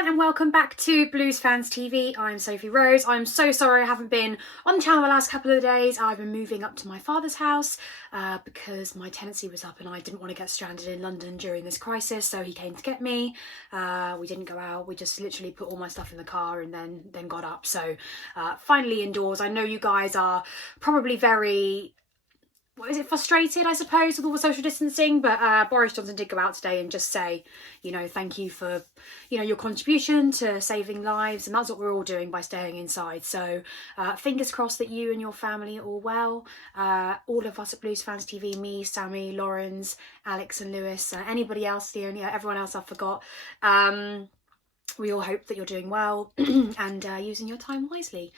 everyone and welcome back to Blues Fans TV. I'm Sophie Rose. I'm so sorry I haven't been on the channel the last couple of days. I've been moving up to my father's house because my tenancy was up and I didn't want to get stranded in London during this crisis, so he came to get me. We didn't go out, we just literally put all my stuff in the car and then got up. So finally indoors. I know you guys are probably very... frustrated, I suppose, with all the social distancing, but Boris Johnson did go out today and just say, thank you for, your contribution to saving lives, and that's what we're all doing by staying inside. So fingers crossed that you and your family are all well. All of us at Blues Fans TV, me, Sammy, Lawrence, Alex and Lewis, anybody else, everyone else I forgot. We all hope that you're doing well and using your time wisely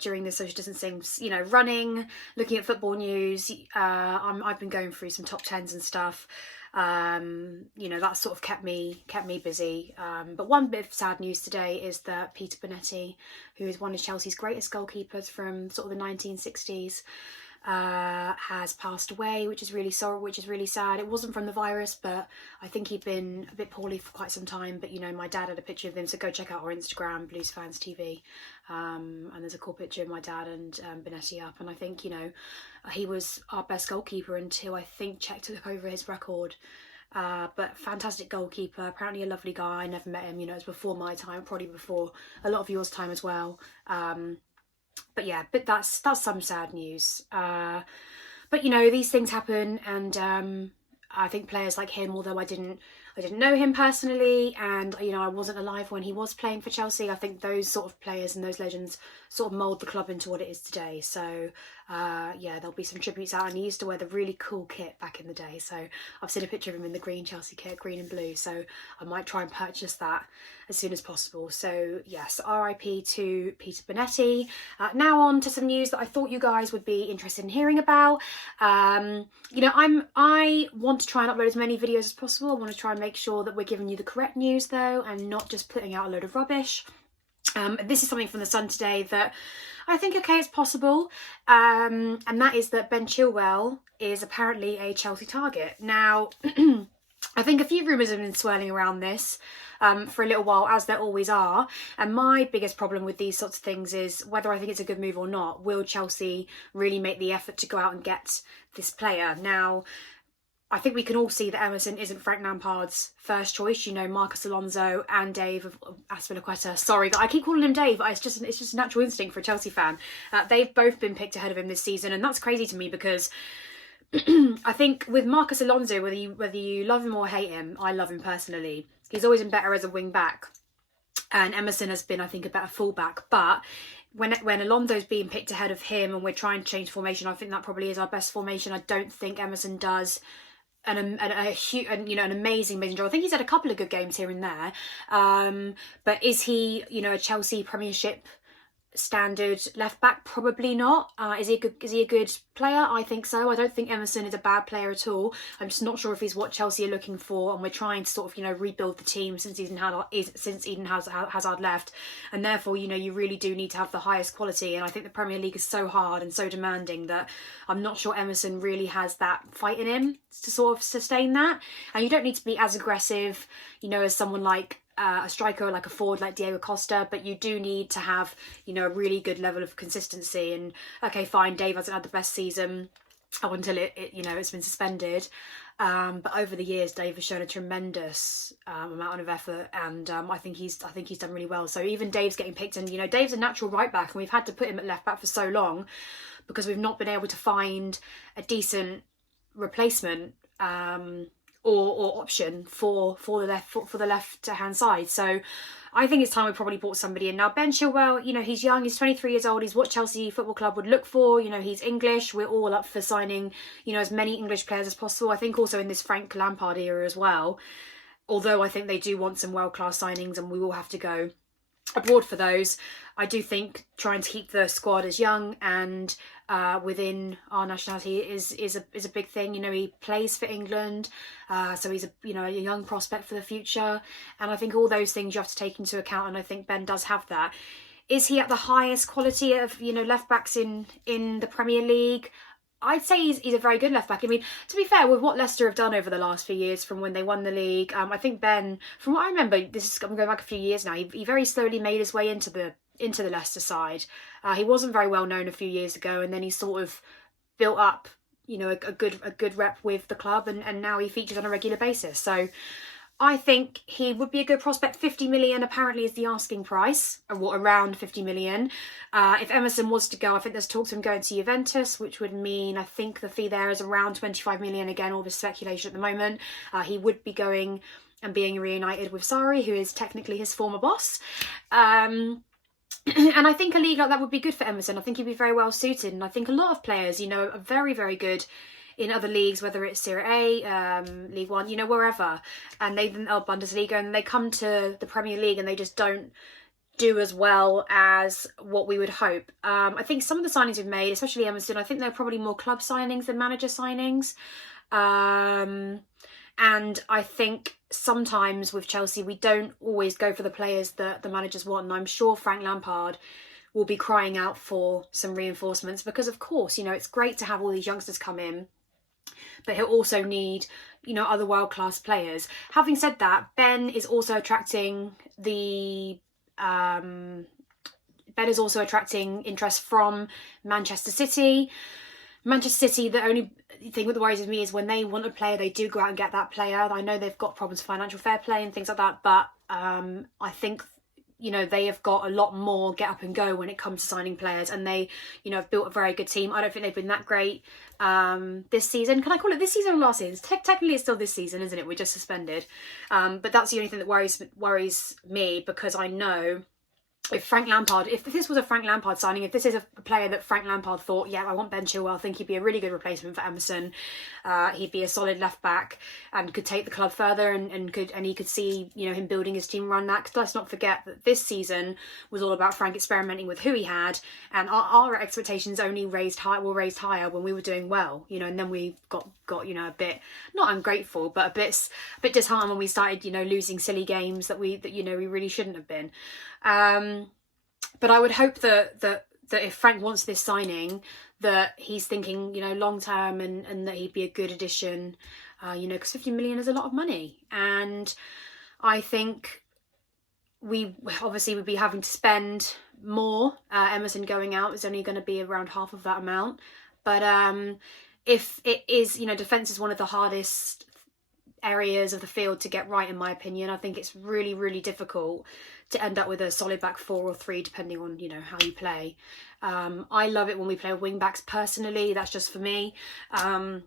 during this social distancing, running, looking at football news. I've been going through some top 10s and stuff. That sort of kept me busy. But one bit of sad news today is that Peter Bonetti, who is one of Chelsea's greatest goalkeepers from sort of the 1960s, has passed away, which is really sad. It wasn't from the virus, but I think he'd been a bit poorly for quite some time. But my dad had a picture of him, so go check out our Instagram, Blues Fans TV, and there's a cool picture of my dad and Bonetti up. And I think he was our best goalkeeper until I think Czech took over his record. But fantastic goalkeeper, apparently a lovely guy. I never met him, it was before my time, probably before a lot of yours time as well. But yeah, that's some sad news. But these things happen, and I think players like him, although I didn't know him personally, and I wasn't alive when he was playing for Chelsea, I think those sort of players and those legends sort of mould the club into what it is today. So yeah, there'll be some tributes out, and he used to wear the really cool kit back in the day, so I've seen a picture of him in the green Chelsea kit, green and blue, so I might try and purchase that as soon as possible. So yes, RIP to Peter Bonetti. Now on to some news that I thought you guys would be interested in hearing about. I want to try and upload as many videos as possible. I want to try and make sure that we're giving you the correct news though, and not just putting out a load of rubbish. This is something from the Sun today that I think, okay, it's possible, and that is that Ben Chilwell is apparently a Chelsea target. Now, I think a few rumours have been swirling around this for a little while, as there always are, and my biggest problem with these sorts of things is whether I think it's a good move or not. Will Chelsea really make the effort to go out and get this player? Now, I think we can all see that Emerson isn't Frank Lampard's first choice. Marcos Alonso and Dave of Aspilicueta. Sorry, I keep calling him Dave, but it's just a natural instinct for a Chelsea fan. They've both been picked ahead of him this season, and that's crazy to me because I think with Marcos Alonso, whether you love him or hate him, I love him personally. He's always been better as a wing back, and Emerson has been, I think, a better fullback. But when Alonso's being picked ahead of him, and we're trying to change formation, I think that probably is our best formation. I don't think Emerson does an amazing job. I think he's had a couple of good games here and there, but is he a Chelsea Premiership standard left back? Probably not. Is he a good player? I think so. I don't think Emerson is a bad player at all. I'm just not sure if he's what Chelsea are looking for, and we're trying to sort of rebuild the team since Eden Hazard left, and therefore you really do need to have the highest quality, and I think the Premier League is so hard and so demanding that I'm not sure Emerson really has that fight in him to sort of sustain that. And you don't need to be as aggressive as someone like a striker, like a forward like Diego Costa, but you do need to have a really good level of consistency. And okay, fine, Dave hasn't had the best season up until it's been suspended, but over the years Dave has shown a tremendous amount of effort, and I think he's done really well. So even Dave's getting picked, and Dave's a natural right back, and we've had to put him at left back for so long because we've not been able to find a decent replacement or option for the left hand side. So I think it's time we probably brought somebody in. Now, Ben Chilwell, he's young, he's 23 years old, he's what Chelsea Football Club would look for. He's English. We're all up for signing as many English players as possible. I think also in this Frank Lampard era as well, although I think they do want some world-class signings and we will have to go abroad for those. I do think trying to keep the squad as young and within our nationality is a big thing. He plays for England, so he's a young prospect for the future, and I think all those things you have to take into account, and I think Ben does have that. Is he at the highest quality of left backs in the Premier League? I'd say he's a very good left back. I mean, to be fair, with what Leicester have done over the last few years, from when they won the league, I think Ben, from what I remember, I'm going back a few years now. He very slowly made his way into the Leicester side. He wasn't very well known a few years ago, and then he sort of built up, you know, a good rep with the club, and now he features on a regular basis. So I think he would be a good prospect. 50 million apparently is the asking price, or around 50 million. If Emerson was to go, I think there's talks of him going to Juventus, which would mean I think the fee there is around 25 million. Again, all this speculation at the moment. He would be going and being reunited with Sarri, who is technically his former boss. And I think a league like that would be good for Emerson. I think he'd be very well suited. And I think a lot of players, you know, are very, very good in other leagues, whether it's Serie A, League One, you know, wherever. And they then Bundesliga, and they come to the Premier League and they just don't do as well as what we would hope. I think some of the signings we've made, especially Emerson, I think they're probably more club signings than manager signings. And I think sometimes with Chelsea, we don't always go for the players that the managers want. And I'm sure Frank Lampard will be crying out for some reinforcements, because of course, you know, it's great to have all these youngsters come in, but he'll also need, you know, other world-class players. Having said that, Ben is also attracting interest from Manchester City. Manchester City, the only thing that worries me is when they want a player, they do go out and get that player. I know they've got problems with financial fair play and things like that, but I think, you know, they have got a lot more get up and go when it comes to signing players, and they, you know, have built a very good team. I don't think they've been that great this season. Can I call it this season or last season? Technically it's still this season, isn't it? We're just suspended. But that's the only thing that worries me, because I know if Frank Lampard, if this was a Frank Lampard signing, if this is a player that Frank Lampard thought, yeah, I want Ben Chilwell, I think he'd be a really good replacement for Emerson. He'd be a solid left back and could take the club further, and he could see, you know, him building his team around that. Because let's not forget that this season was all about Frank experimenting with who he had, and our expectations only were raised higher when we were doing well, you know, and then we got you know, a bit not ungrateful, but a bit disheartened when we started, you know, losing silly games that you know, we really shouldn't have been. But I would hope that if Frank wants this signing, that he's thinking, you know, long term, and that he'd be a good addition, you know, because 50 million is a lot of money. And I think we obviously would be having to spend more. Emerson going out is only going to be around half of that amount. But if it is, you know, defence is one of the hardest areas of the field to get right, in my opinion. I think it's really, really difficult to end up with a solid back 4 or 3, depending on, you know, how you play. I love it when we play with wing backs personally. That's just for me. But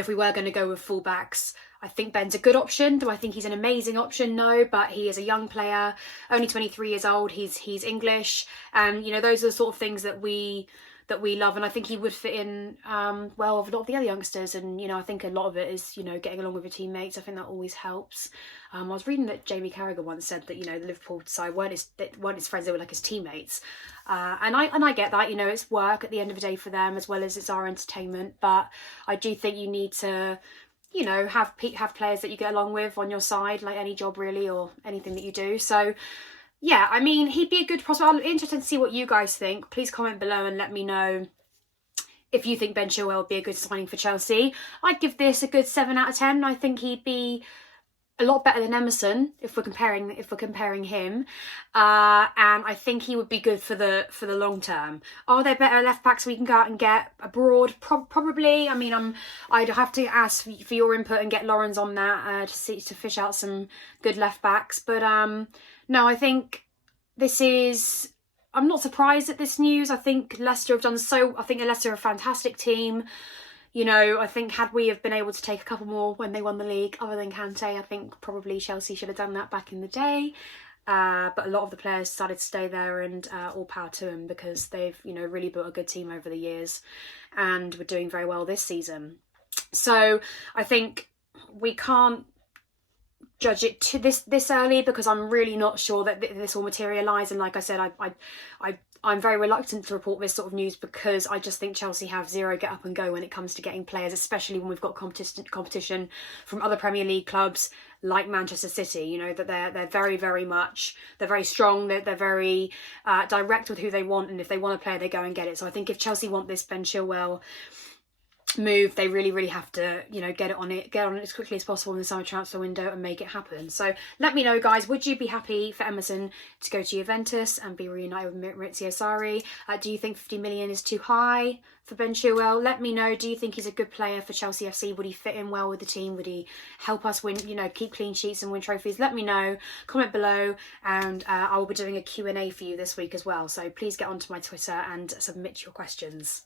if we were going to go with full backs, I think Ben's a good option. Do I think he's an amazing option? No, but he is a young player, only 23 years old. He's English, and you know, those are the sort of things that we love, and I think he would fit in well with a lot of the other youngsters. And you know, I think a lot of it is, you know, getting along with your teammates. I think that always helps. I was reading that Jamie Carragher once said that, you know, the Liverpool side weren't his friends, they were like his teammates. And I get that, you know, it's work at the end of the day for them as well as it's our entertainment. But I do think you need to, you know, have players that you get along with on your side, like any job really, or anything that you do. So yeah, I mean, he'd be a good prospect. I'm interested to see what you guys think. Please comment below and let me know if you think Ben Chilwell would be a good signing for Chelsea. I'd give this a good 7 out of 10. I think he'd be a lot better than Emerson if we're comparing him, and I think he would be good for the long term. Are there better left backs we can go out and get abroad? Probably. I mean, I'd have to ask for your input and get Lauren's on that to fish out some good left backs. But no, I think this is. I'm not surprised at this news. I think Leicester have done so. I think Leicester are a fantastic team. You know, I think had we have been able to take a couple more when they won the league, other than Kante, I think probably Chelsea should have done that back in the day. But a lot of the players decided to stay there, and all power to them, because they've, you know, really built a good team over the years and were doing very well this season. So I think we can't judge it to this early, because I'm really not sure that this will materialise. And like I said, I'm very reluctant to report this sort of news, because I just think Chelsea have zero get up and go when it comes to getting players, especially when we've got competition from other Premier League clubs like Manchester City. You know, that they're very, very much, they're very strong, they're very direct with who they want, and if they want a player, they go and get it. So I think if Chelsea want this Ben Chilwell, move. They really have to, you know, get on it as quickly as possible in the summer transfer window and make it happen. So let me know, guys, would you be happy for Emerson to go to Juventus and be reunited with Maurizio Sarri? Do you think 50 million is too high for Ben Chilwell? Let me know. Do you think he's a good player for Chelsea FC? Would he fit in well with the team? Would he help us win, you know, keep clean sheets and win trophies? Let me know. Comment below, and I will be doing a Q&A for you this week as well. So please get onto my Twitter and submit your questions.